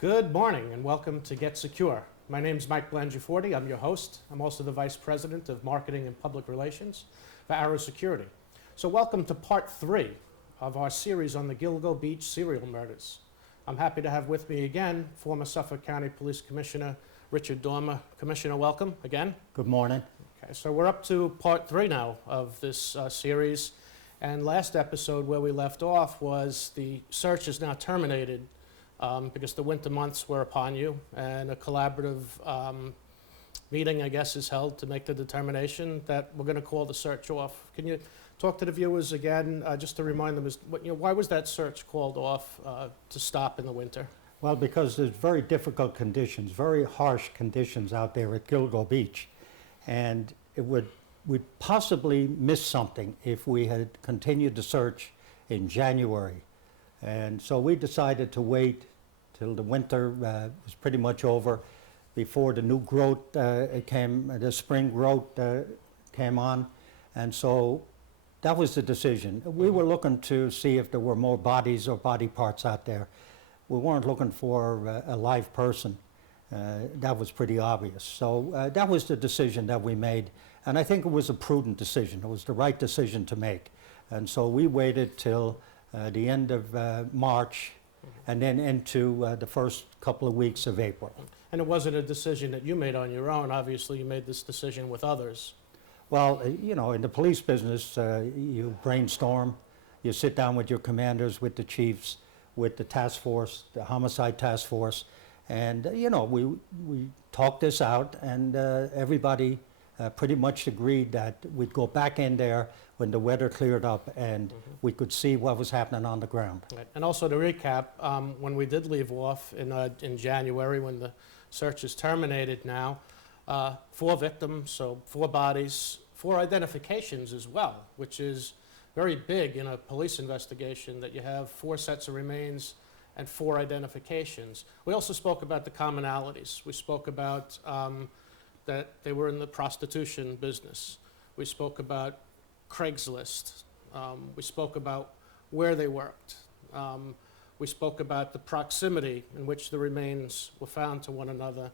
Good morning and welcome to Get Secure. My name is Mike Blangiforti. I'm your host. I'm also the Vice President of Marketing and Public Relations for Arrow Security. So welcome to part 3 of our series on the Gilgo Beach serial murders. I'm happy to have with me again former Suffolk County Police Commissioner Richard Dormer. Commissioner, welcome again. Good morning. Okay, so we're up to part 3 now of this series. And last episode where we left off was the search is now terminated because the winter months were upon you, and a collaborative meeting, I guess, is held to make the determination that we're going to call the search off. Can you talk to the viewers again, just to remind them, why was that search called off to stop in the winter? Well, because there's very difficult conditions, very harsh conditions out there at Gilgo Beach, and we'd possibly miss something if we had continued the search in January. And so we decided to wait till the winter was pretty much over before the new growth the spring growth came on. And so that was the decision. We were looking to see if there were more bodies or body parts out there. We weren't looking for a live person. That was pretty obvious. So that was the decision that we made. And I think it was a prudent decision. It was the right decision to make. And so we waited till the end of March and then into the first couple of weeks of April. And it wasn't a decision that you made on your own. Obviously, you made this decision with others. Well, you know, in the police business, you brainstorm, you sit down with your commanders, with the chiefs, with the task force, the homicide task force, and, you know, we talked this out, and everybody pretty much agreed that we'd go back in there when the weather cleared up and we could see what was happening on the ground. Right. And also to recap, when we did leave off in January, when the search is terminated now, 4 victims, so 4 bodies, 4 identifications as well, which is very big in a police investigation, that you have 4 sets of remains and 4 identifications. We also spoke about the commonalities. We spoke about that they were in the prostitution business. We spoke about Craigslist. We spoke about where they worked. We spoke about the proximity in which the remains were found to one another.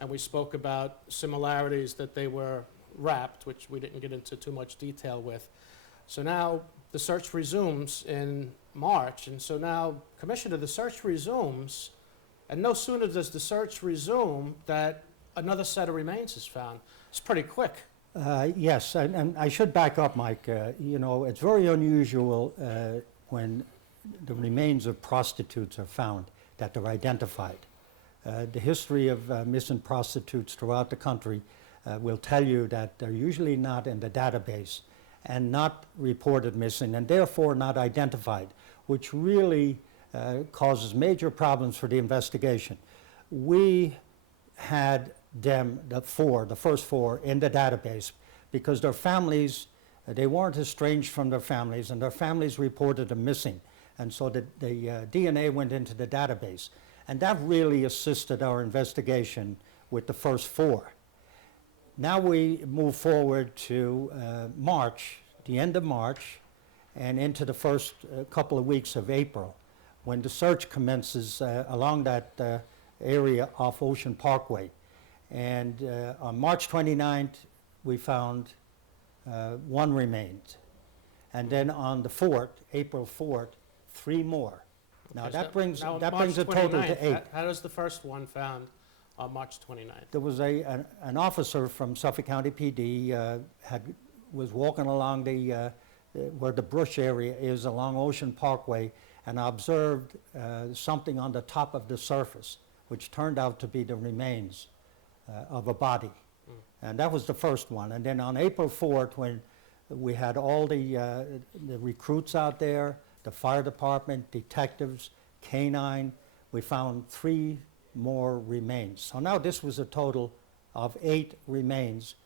And we spoke about similarities that they were wrapped, which we didn't get into too much detail with. So now the search resumes in March. And so now, Commissioner, the search resumes, and no sooner does the search resume that another set of remains is found. It's pretty quick. Yes, and I should back up, Mike. You know, it's very unusual when the remains of prostitutes are found, that they're identified. The history of missing prostitutes throughout the country will tell you that they're usually not in the database and not reported missing, and therefore not identified, which really causes major problems for the investigation. We had them, the first four, in the database because their families, they weren't estranged from their families, and their families reported them missing. And so the DNA went into the database. And that really assisted our investigation with the first 4. Now we move forward to March, the end of March, and into the first couple of weeks of April, when the search commences along that area off Ocean Parkway. And on March 29th, we found 1 remained. And then on the 4th, April 4th, 3 more. Now that brings a total to 8. How does the first one found on March 29th? There was an officer from Suffolk County PD was walking along where the brush area is along Ocean Parkway, and observed something on the top of the surface, which turned out to be the remains of a body. And that was the first one. And then on April 4th, when we had all the recruits out there, the fire department, detectives, canine, we found 3 more remains. So now this was a total of 8 remains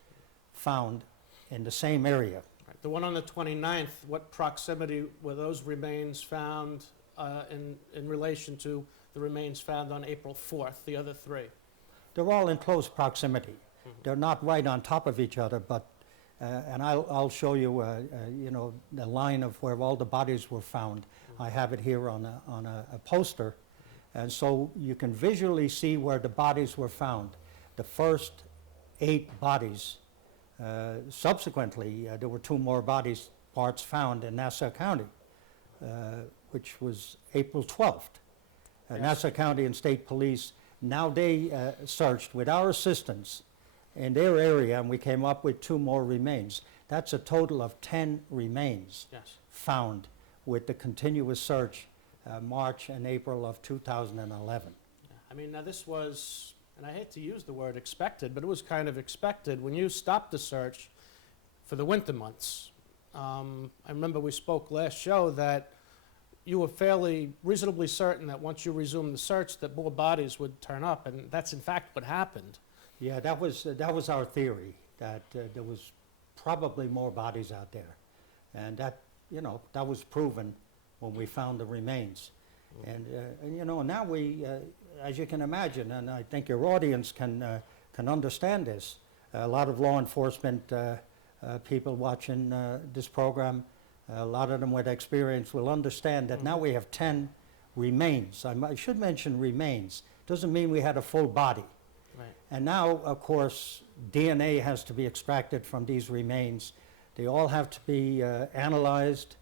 found in the same area. Right. The one on the 29th, what proximity were those remains found in relation to the remains found on April 4th, the other 3? They're all in close proximity. They're not right on top of each other, but and I'll show you, you know, the line of where all the bodies were found. I have it here on a poster, And so you can visually see where the bodies were found. The first 8 bodies, subsequently, there were 2 more parts found in Nassau County, which was April 12th. Yes. Nassau County and State Police, now they searched with our assistance in their area, and we came up with 2 more remains. That's a total of 10 remains Yes. found with the continuous search March and April of 2011. I mean, now this was, and I hate to use the word expected, but it was kind of expected when you stopped the search for the winter months. I remember we spoke last show that you were fairly reasonably certain that once you resumed the search that more bodies would turn up, and that's in fact what happened. Yeah, that was our theory, that there was probably more bodies out there. And that, that was proven when we found the remains. And now we, as you can imagine, and I think your audience can understand this, a lot of law enforcement people watching this program, a lot of them with experience will understand that now we have 10 remains. I should mention remains. Doesn't mean we had a full body. Right. And now, of course, DNA has to be extracted from these remains. They all have to be analyzed,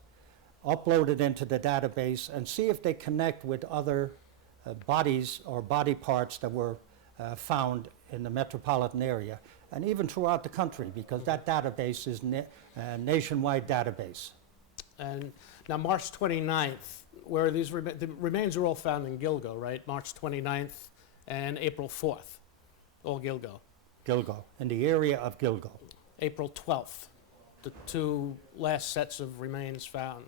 uploaded into the database, and see if they connect with other bodies or body parts that were found in the metropolitan area, and even throughout the country, because that database is a nationwide database. And now March 29th, where these the remains are all found in Gilgo, right? March 29th and April 4th, all Gilgo. Gilgo, in the area of Gilgo. April 12th, the 2 last sets of remains found.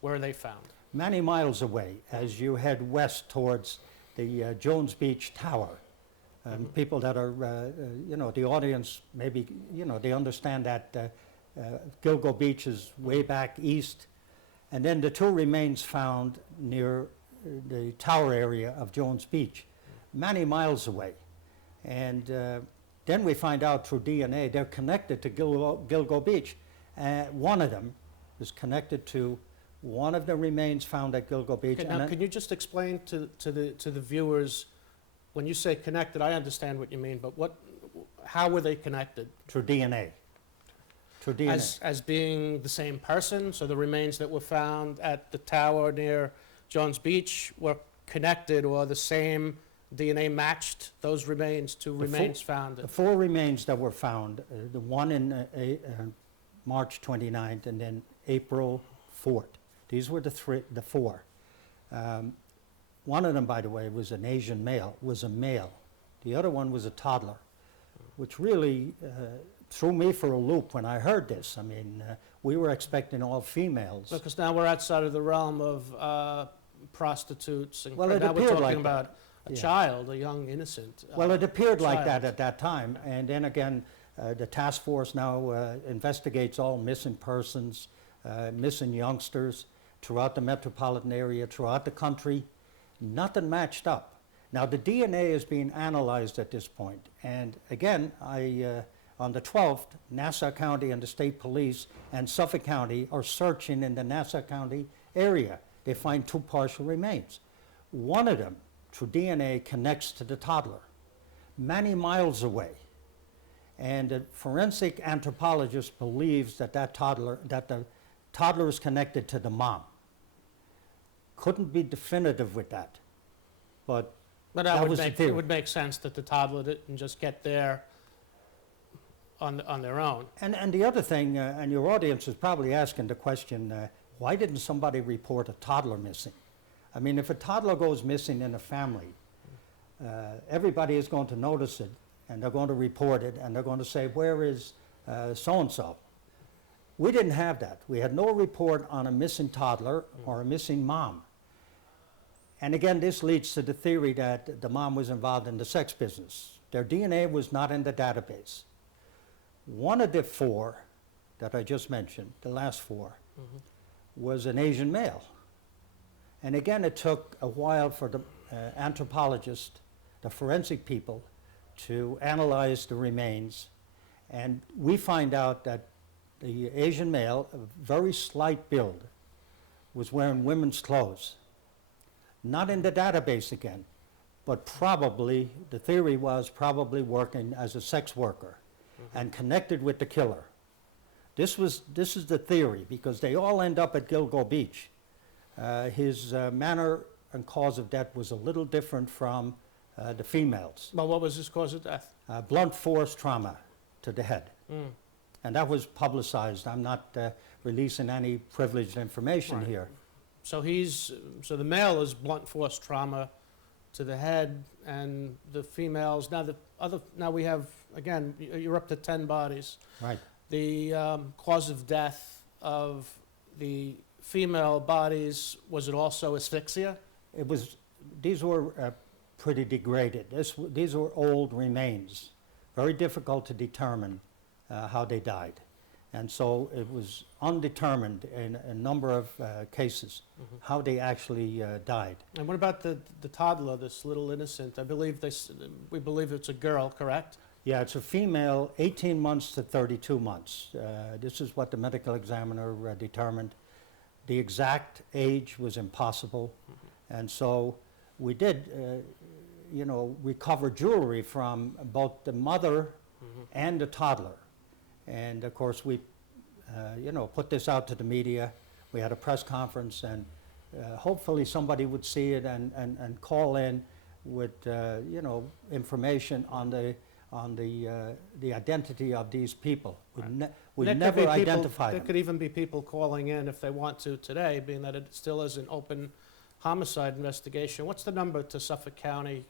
Where are they found? Many miles away as you head west towards the Jones Beach Tower. People that are, the audience, maybe, they understand that Gilgo Beach is way back east. And then the 2 remains found near the tower area of Jones Beach, many miles away. And then we find out through DNA they're connected to Gilgo Beach. One of them is connected to one of the remains found at Gilgo Beach. Okay, now, can you just explain to the viewers, when you say connected, I understand what you mean, but how were they connected? Through DNA. Through DNA. As being the same person? So the remains that were found at the tower near Jones Beach were connected, or the same DNA matched those remains to remains found? The 4 remains that were found, the one in March 29th and then April 4th. These were the 4. One of them, by the way, was an Asian male, was a male. The other one was a toddler, which really threw me for a loop when I heard this. I mean, we were expecting all females. Because now we're outside of the realm of prostitutes, and Well, it now we're appeared talking like about a Yeah. child, a young innocent. Well, it appeared like child. that at that time. And then again, the task force now investigates all missing persons, missing youngsters throughout the metropolitan area, throughout the country. Nothing matched up. Now, the DNA is being analyzed at this point. And again, on the 12th, Nassau County and the State Police and Suffolk County are searching in the Nassau County area. They find 2 partial remains. One of them, through DNA, connects to the toddler, many miles away. And a forensic anthropologist believes that the toddler is connected to the mom. Couldn't be definitive with that, but that was the theory. It would make sense that the toddler didn't just get there on their own. And the other thing, and your audience is probably asking the question, why didn't somebody report a toddler missing? I mean, if a toddler goes missing in a family, everybody is going to notice it, and they're going to report it, and they're going to say, where is so-and-so? We didn't have that. We had no report on a missing toddler or a missing mom. And again, this leads to the theory that the mom was involved in the sex business. Their DNA was not in the database. One of the 4 that I just mentioned, the last 4, was an Asian male. And again, it took a while for the anthropologists, the forensic people, to analyze the remains. And we find out that the Asian male, a very slight build, was wearing women's clothes. not in the database again, but probably, the theory was probably working as a sex worker and connected with the killer. This is the theory, because they all end up at Gilgo Beach. His manner and cause of death was a little different from the females. Well, what was his cause of death? Blunt force trauma to the head. Mm. And that was publicized. I'm not releasing any privileged information Right. here. So so the male is blunt force trauma to the head, and the females, now we have, again, you're up to 10 bodies. Right. The cause of death of the female bodies, was it also asphyxia? These were pretty degraded. These were old remains, very difficult to determine how they died. And so it was undetermined in a number of cases how they actually died. And what about the toddler, this little innocent? We believe it's a girl, correct? Yeah, it's a female, 18 months to 32 months. This is what the medical examiner determined. The exact age was impossible. And so we did, recover jewelry from both the mother and the toddler. And of course, we, put this out to the media. We had a press conference, and hopefully somebody would see it and call in with, information on the identity of these people. We never identified There them. could even be people calling in if they want to today, being that it still is an open homicide investigation. What's the number to Suffolk County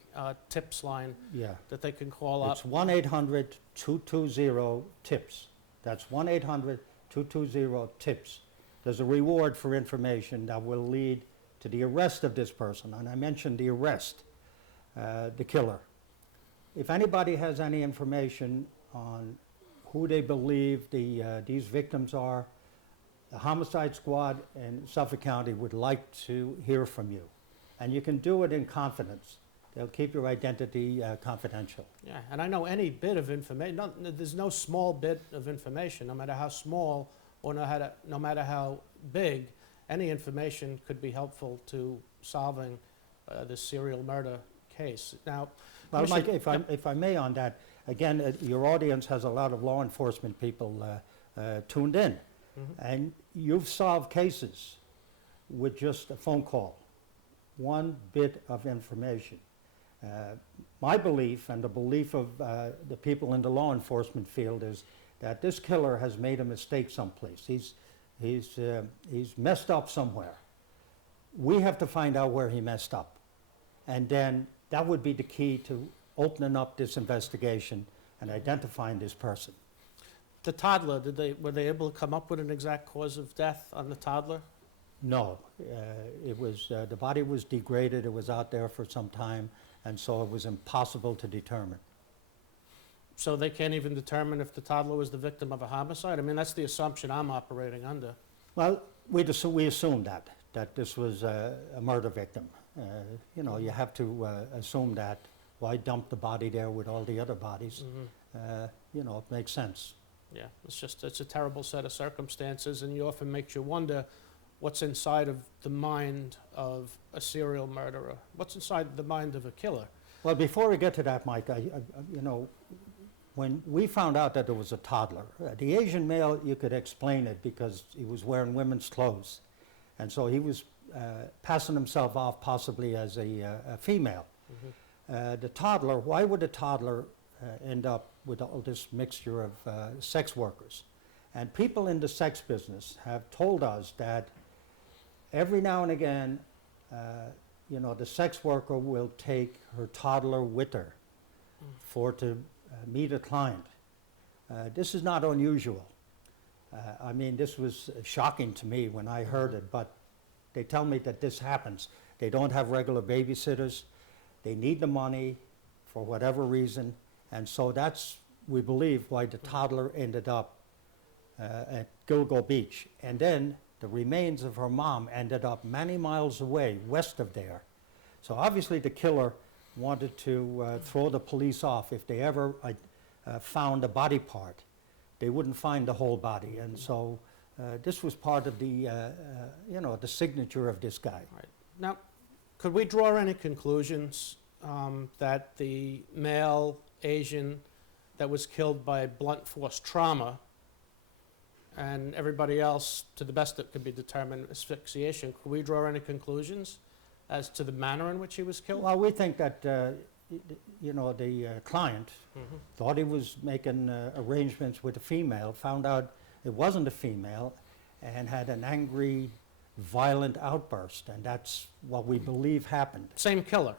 tips line Yeah. that they can call up? It's 1-800-220-TIPS. That's 1-800-220-TIPS. There's a reward for information that will lead to the arrest of this person. And I mentioned the arrest, the killer. If anybody has any information on who they believe these victims are, the Homicide Squad in Suffolk County would like to hear from you. And you can do it in confidence. They'll keep your identity confidential. Yeah, and I know any bit of information, there's no small bit of information, no matter how small or no matter how big, any information could be helpful to solving this serial murder case. Now, Well, Mike, if I may on that, again, your audience has a lot of law enforcement people tuned in. And you've solved cases with just a phone call, one bit of information. My belief and the belief of the people in the law enforcement field is that this killer has made a mistake someplace. He's messed up somewhere. We have to find out where he messed up. And then that would be the key to opening up this investigation and identifying this person. the toddler, were they able to come up with an exact cause of death on the toddler? No, it was, the body was degraded, it was out there for some time, and so it was impossible to determine. So they can't even determine if the toddler was the victim of a homicide? I mean, that's the assumption I'm operating under. Well, we assumed that this was a murder victim. You know, you have to assume that. Why dump the body there with all the other bodies? You know, it makes sense. Yeah, it's a terrible set of circumstances, and you often makes you wonder what's inside of the mind of a serial murderer. What's inside the mind of a killer? Well, before we get to that, Mike, you know, when we found out that there was a toddler, the Asian male, you could explain it because he was wearing women's clothes. And so he was passing himself off possibly as a female. The toddler, why would a toddler end up with all this mixture of sex workers? And people in the sex business have told us that every now and again, you know, the sex worker will take her toddler with her to meet a client. This is not unusual. I mean, this was shocking to me when I heard it, but they tell me that this happens. They don't have regular babysitters. They need the money for whatever reason, and so that's, we believe, why the toddler ended up at Gilgo Beach. And then the remains of her mom ended up many miles away, west of there. So obviously the killer wanted to throw the police off. If they ever found a body part, they wouldn't find the whole body. And so this was part of the, you know, the signature of this guy. Right. Now, Could we draw any conclusions that the male Asian that was killed by blunt force trauma and everybody else, to the best that could be determined, asphyxiation, could we draw any conclusions as to the manner in which he was killed? Well, we think that, you know, the client Mhm. thought he was making arrangements with a female, found out it wasn't a female, and had an angry, violent outburst, and that's what we believe happened. Same killer.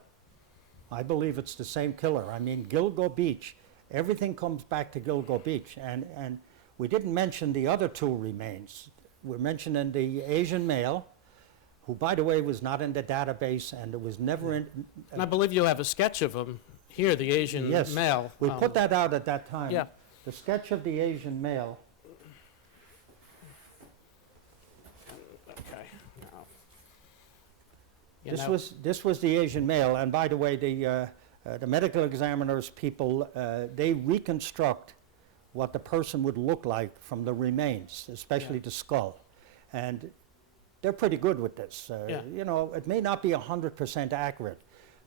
I believe it's the same killer. I mean, Gilgo Beach, everything comes back to Gilgo Beach, and we didn't mention the other two remains. We're mentioning the Asian male, who, by the way, was not in the database, and it was never in. And I believe you have a sketch of him here, the Asian Yes, male. we put that out at that time. Yeah. The sketch of the Asian male. Okay. Now, This was the Asian male, and by the way, the medical examiners people, they reconstruct what the person would look like from the remains, especially Yeah. the skull, and they're pretty good with this. Yeah. You know, it may not be 100% accurate,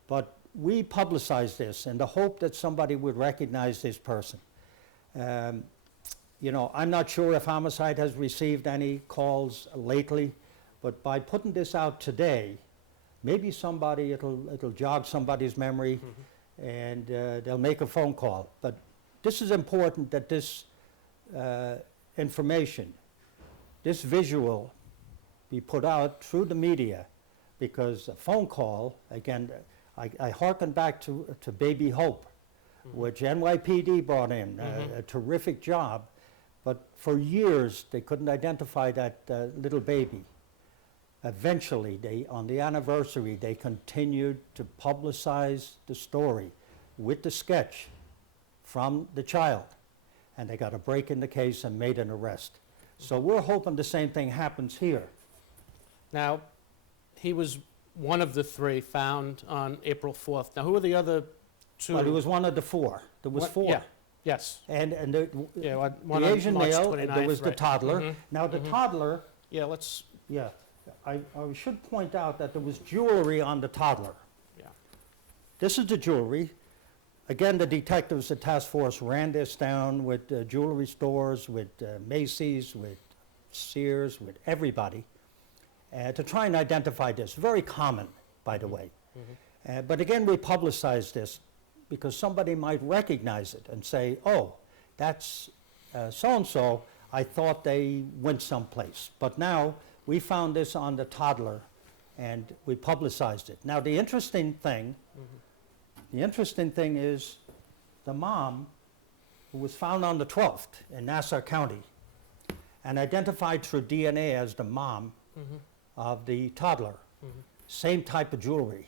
but we publicized this in the hope that somebody would recognize this person. You know, I'm not sure if homicide has received any calls lately, but by putting this out today, maybe somebody, it'll jog somebody's memory, and they'll make a phone call. But this is important that this information, this visual, be put out through the media, because a phone call, again, I hearken back to Baby Hope, which NYPD brought in, a terrific job, but for years they couldn't identify that little baby. Eventually, on the anniversary, they continued to publicize the story with the sketch from the child, and they got a break in the case and made an arrest. So we're hoping the same thing happens here. Now, he was one of the three found on April 4th. Now, who are the other two? But he was one of the four. There was four. Yeah, yes. And Yeah, the one on Asian March male, 29th, there was the right. toddler. Mhm, Now the mhm. toddler, Yeah, let's, yeah, I should point out that there was jewelry on the toddler. yeah. This is the jewelry. Again, the detectives, the task force ran this down with jewelry stores, with Macy's, with Sears, with everybody, to try and identify this. Very common, by the way. But again, we publicized this because somebody might recognize it and say, oh, that's so-and-so. I thought they went someplace. But now we found this on the toddler and we publicized it. Now the interesting thing is the mom, who was found on the 12th in Nassau County and identified through DNA as the mom of the toddler. Same type of jewelry.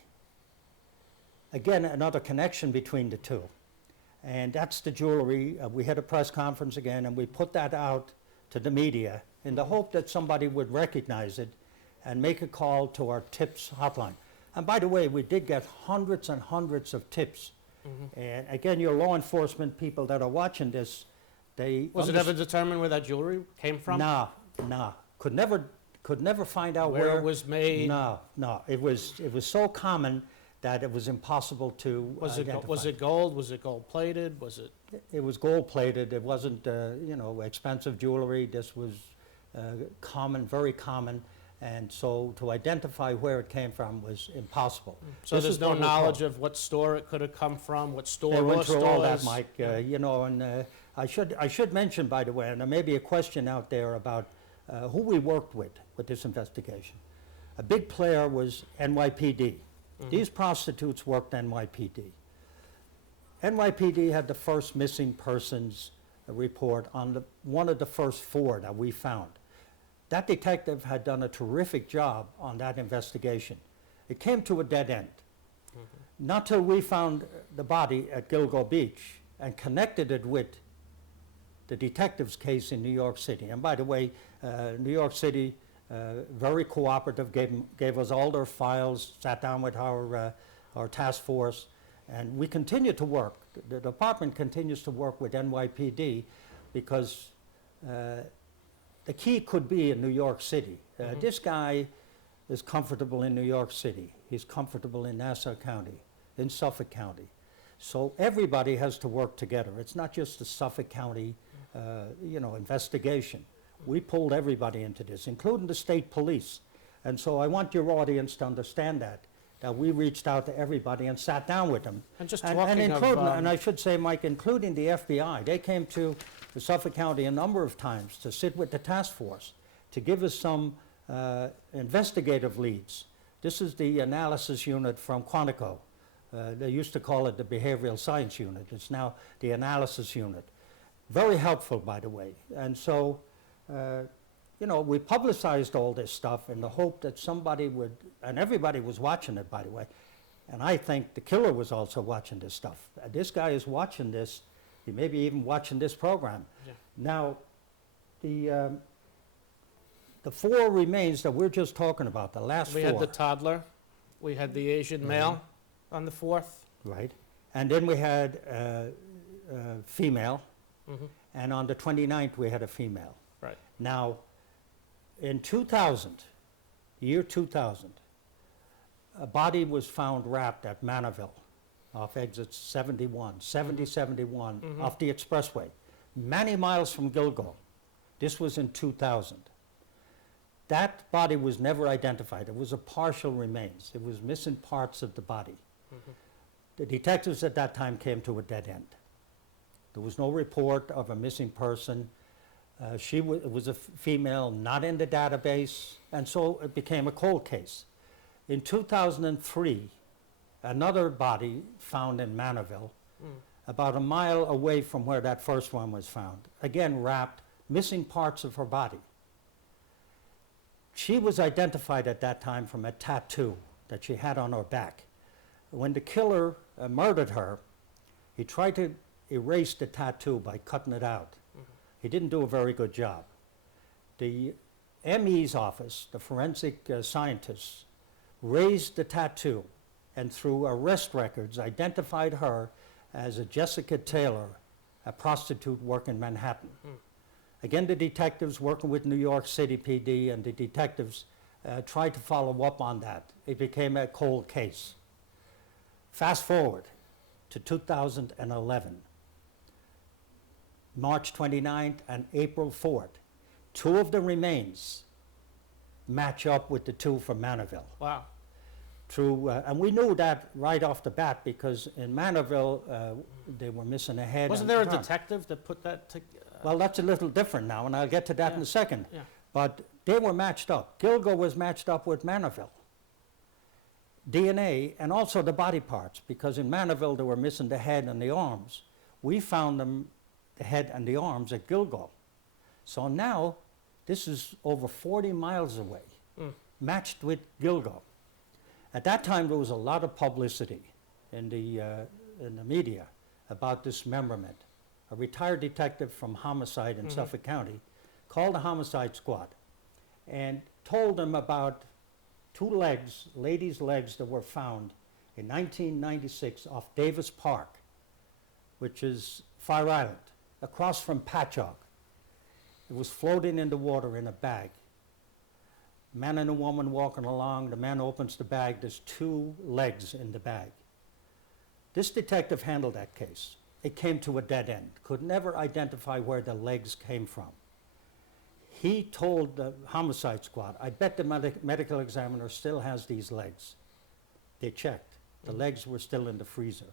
Again, another connection between the two. And that's the jewelry. We had a press conference again, and we put that out to the media in the hope that somebody would recognize it and make a call to our tips hotline. And by the way, we did get hundreds and hundreds of tips. And again, your law enforcement people that are watching this, they Was it ever determined where that jewelry came from? No. Could never find out Where it was made? No. It was so common that it was impossible to Was identify. it gold? Was it gold plated? Was it? It was gold plated. It wasn't expensive jewelry. This was common, very common, and so to identify where it came from was impossible. So This there's is no what we're knowledge told. of what store it could have come from, what store They or went through all that, stores? Mike. And I should mention, by the way, and there may be a question out there about who we worked with this investigation. A big player was NYPD. These prostitutes worked NYPD. NYPD had the first missing persons report on one of the first four that we found. That detective had done a terrific job on that investigation. It came to a dead end. Not till we found the body at Gilgo Beach and connected it with the detective's case in New York City. And by the way, New York City, very cooperative, gave us all their files, sat down with our task force, and we continue to work. The department continues to work with NYPD because the key could be in New York City. This guy is comfortable in New York City. he's comfortable in Nassau County, in Suffolk County. So everybody has to work together. It's not just the Suffolk County, investigation. We pulled everybody into this, including the state police. And so I want your audience to understand that we reached out to everybody and sat down with them. And just And talking including, of, and I should say, Mike, including the FBI. They came to the Suffolk County a number of times to sit with the task force, to give us some investigative leads. This is the analysis unit from Quantico. They used to call it the behavioral science unit. It's now the analysis unit. Very helpful, by the way. And so, we publicized all this stuff in the hope that somebody would, and everybody was watching it, by the way. And I think the killer was also watching this stuff. This guy is watching this. He may be even watching this program. Yeah. Now, the four remains that we're just talking about, the last we four. had the toddler, we had the Asian male on the 4th. Right. And then we had female. Mhm. And on the 29th, we had a female. Right. Now, in 2000, year 2000, a body was found wrapped at Manorville off exit 71, 7071, off the expressway, many miles from Gilgo. This was in 2000. That body was never identified. It was a partial remains. It was missing parts of the body. The detectives at that time came to a dead end. There was no report of a missing person. It was a female, not in the database, and so it became a cold case. In 2003, another body found in Manorville, about a mile away from where that first one was found, again wrapped, missing parts of her body. She was identified at that time from a tattoo that she had on her back. When the killer murdered her, he tried to erase the tattoo by cutting it out. He didn't do a very good job. The ME's office, the forensic scientists, raised the tattoo and through arrest records identified her as a Jessica Taylor, a prostitute working in Manhattan. Again, the detectives working with New York City PD and the detectives tried to follow up on that. It became a cold case. Fast forward to 2011. March 29th and April 4th. Two of the remains match up with the two from Manorville. Wow. And we knew that right off the bat because in Manorville, they were missing a head. Wasn't and there a arm. detective that put that together? Well, that's a little different now, and I'll get to that in a second. Yeah. But they were matched up. Gilgo was matched up with Manorville. DNA and also the body parts, because in Manorville they were missing the head and the arms. We found them, the head and the arms, at Gilgo. So now, this is over 40 miles away, matched with Gilgo. At that time, there was a lot of publicity in the media about dismemberment. A retired detective from homicide in Suffolk County called the homicide squad and told them about two legs, ladies' legs that were found in 1996 off Davis Park, which is Fire Island, across from Patriot. It was floating in the water in a bag. Man and a woman walking along, the man opens the bag, there's two legs in the bag. This detective handled that case. It came to a dead end, could never identify where the legs came from. He told the homicide squad, I bet the medical examiner still has these legs. They checked. The legs were still in the freezer.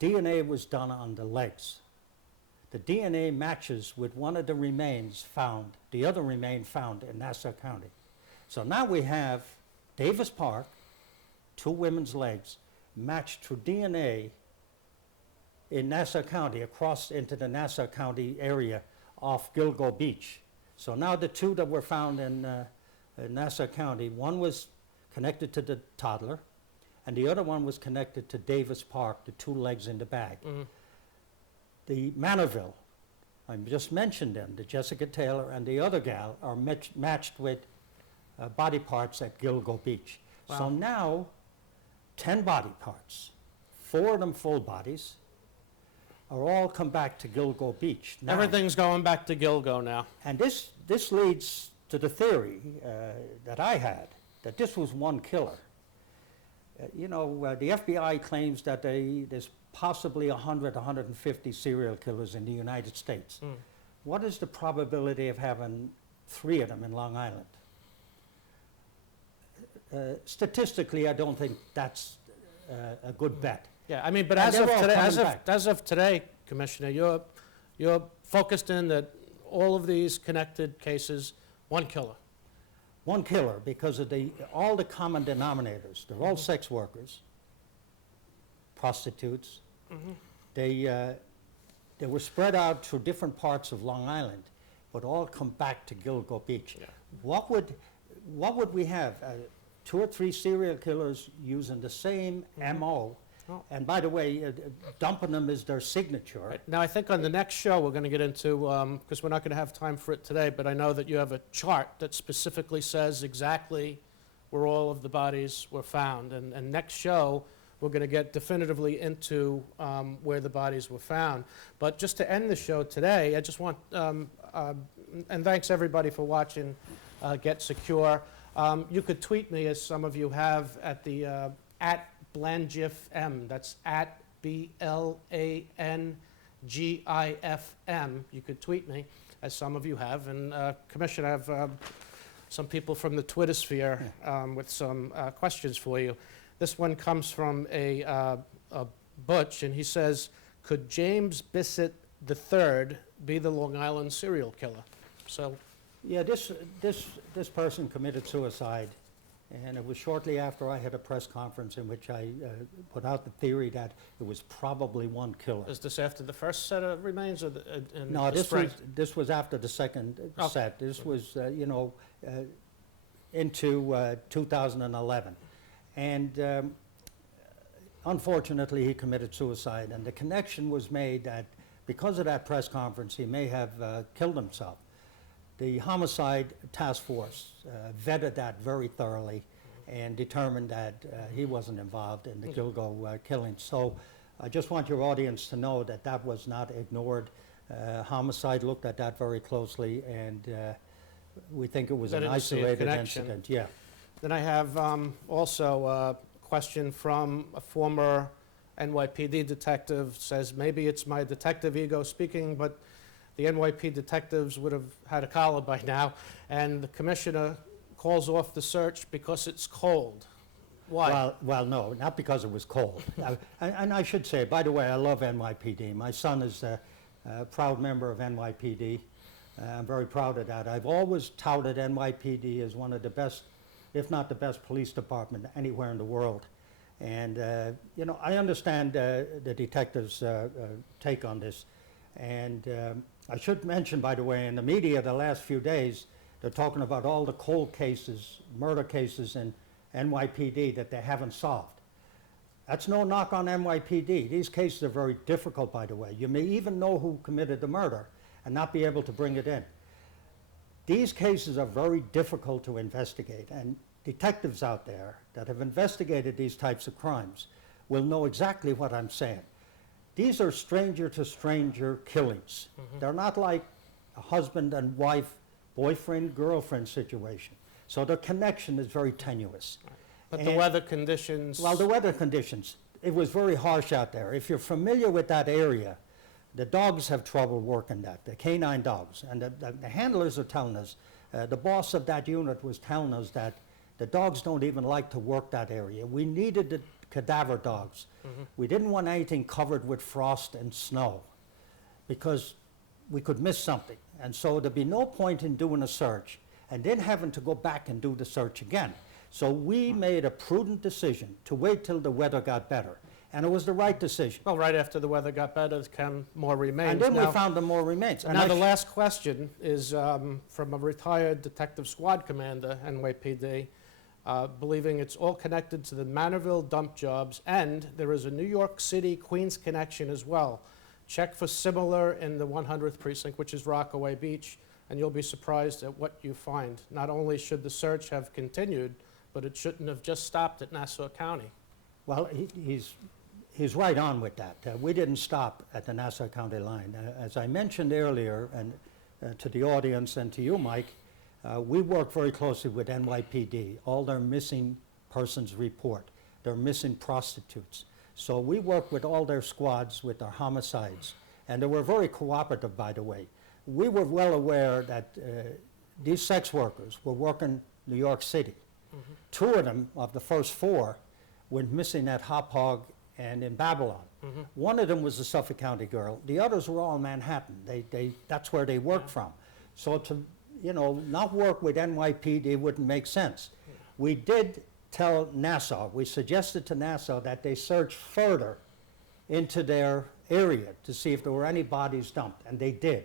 DNA was done on the legs. The DNA matches with one of the remains found, the other remain found in Nassau County. So now we have Davis Park, two women's legs, matched through DNA in Nassau County, across into the Nassau County area off Gilgo Beach. So now the two that were found in Nassau County, one was connected to the toddler, and the other one was connected to Davis Park, the two legs in the bag. The Manorville, I just mentioned them, the Jessica Taylor and the other gal are matched with body parts at Gilgo Beach. Wow. So now, 10 body parts, 4 of them full bodies, are all come back to Gilgo Beach. Now, Everything's going back to Gilgo now. and this leads to the theory that I had, that this was one killer. The FBI claims that there's possibly 100, 150 serial killers in the United States. What is the probability of having 3 of them in Long Island? Statistically, I don't think that's a good bet. Yeah, I mean, but And as they're of all today, coming back. as of today, Commissioner, you're focused in that all of these connected cases, one killer. One killer, because of all the common denominators. They're all sex workers, prostitutes. They were spread out through different parts of Long Island, but all come back to Gilgo Beach. Yeah. What would we have? 2 or 3 serial killers using the same MO, Oh. and by the way, dumping them is their signature. Right. Now, I think on the next show, we're going to get into, because we're not going to have time for it today, but I know that you have a chart that specifically says exactly where all of the bodies were found. And next show, we're going to get definitively into where the bodies were found. But just to end the show today, I just want, and thanks everybody for watching Get Secure. You could tweet me, as some of you have, at the at Blangifm. That's at BLANGIFM. You could tweet me, as some of you have. And Commissioner, I have some people from the Twitter sphere with some questions for you. This one comes from a Butch, and he says, could James Bissett III be the Long Island serial killer? So, Yeah, this person committed suicide, and it was shortly after I had a press conference in which I put out the theory that it was probably one killer. is this after the first set of remains, or in No, the spring? this was after the second Oh. set. This was, into 2011. And unfortunately, he committed suicide, and the connection was made that because of that press conference, he may have killed himself. The homicide task force vetted that very thoroughly and determined that he wasn't involved in the Gilgo killing. So I just want your audience to know that that was not ignored. Homicide looked at that very closely, and we think it was They an didn't see a isolated connection. incident. Yeah. Then I have also a question from a former NYPD detective. Says, maybe it's my detective ego speaking, but the NYPD detectives would have had a collar by now, and the commissioner calls off the search because it's cold. Why? Well, no, not because it was cold. And I should say, by the way, I love NYPD. My son is a proud member of NYPD. I'm very proud of that. I've always touted NYPD as one of the best, if not the best, police department anywhere in the world. And, I understand the detectives' take on this. And I should mention, by the way, in the media the last few days, they're talking about all the cold cases, murder cases in NYPD that they haven't solved. That's no knock on NYPD. These cases are very difficult, by the way. You may even know who committed the murder and not be able to bring it in. These cases are very difficult to investigate, and detectives out there that have investigated these types of crimes will know exactly what I'm saying. These are stranger-to-stranger killings. They're not like a husband and wife, boyfriend-girlfriend situation. So the connection is very tenuous. But the weather conditions... Well, the weather conditions, it was very harsh out there. If you're familiar with that area, the dogs have trouble working that, the canine dogs. And the handlers are telling us, the boss of that unit was telling us that the dogs don't even like to work that area. We needed the cadaver dogs. We didn't want anything covered with frost and snow because we could miss something. And so there'd be no point in doing a search and then having to go back and do the search again. So we made a prudent decision to wait till the weather got better. And it was the right decision. Well, right after the weather got better, came more remains. And then Now- we found the more remains. And Now, I the sh- last question is from a retired detective squad commander, NYPD, believing it's all connected to the Manorville dump jobs, and there is a New York City Queens connection as well. Check for similar in the 100th precinct, which is Rockaway Beach, and you'll be surprised at what you find. Not only should the search have continued, but it shouldn't have just stopped at Nassau County. Well, he's right on with that. We didn't stop at the Nassau County line. As I mentioned earlier, and to the audience and to you, Mike, we work very closely with NYPD, all their missing persons report. they're missing prostitutes. So we worked with all their squads with their homicides, and they were very cooperative, by the way. We were well aware that these sex workers were working New York City. Mm-hmm. 2 of them, of the first 4, went missing at Hop Hog and in Babylon. Mm-hmm. One of them was a Suffolk County girl. The others were all Manhattan. That's where they worked from. So to, not work with NYPD wouldn't make sense. We did tell Nassau, we suggested to Nassau that they search further into their area to see if there were any bodies dumped, and they did.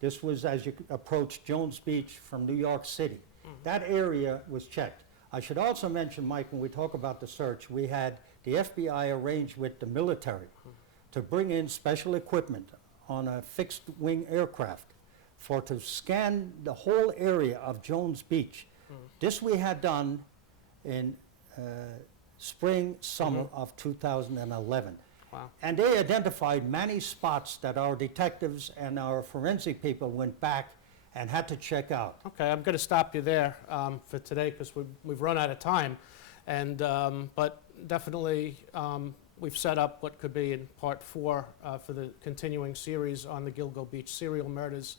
This was as you approached Jones Beach from New York City. That area was checked. I should also mention, Mike, when we talk about the search, we had the FBI arrange with the military to bring in special equipment on a fixed-wing aircraft to scan the whole area of Jones Beach. This we had done in spring, summer of 2011. Wow. And they identified many spots that our detectives and our forensic people went back and had to check out. Okay, I'm going to stop you there for today because we've run out of time. And but definitely we've set up what could be in part 4 for the continuing series on the Gilgo Beach serial murders.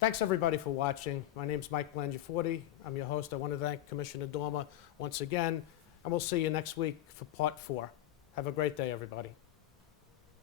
Thanks everybody for watching. My name's Mike Blangiforti. I'm your host. I want to thank Commissioner Dormer once again, and we'll see you next week for part 4. Have a great day, everybody.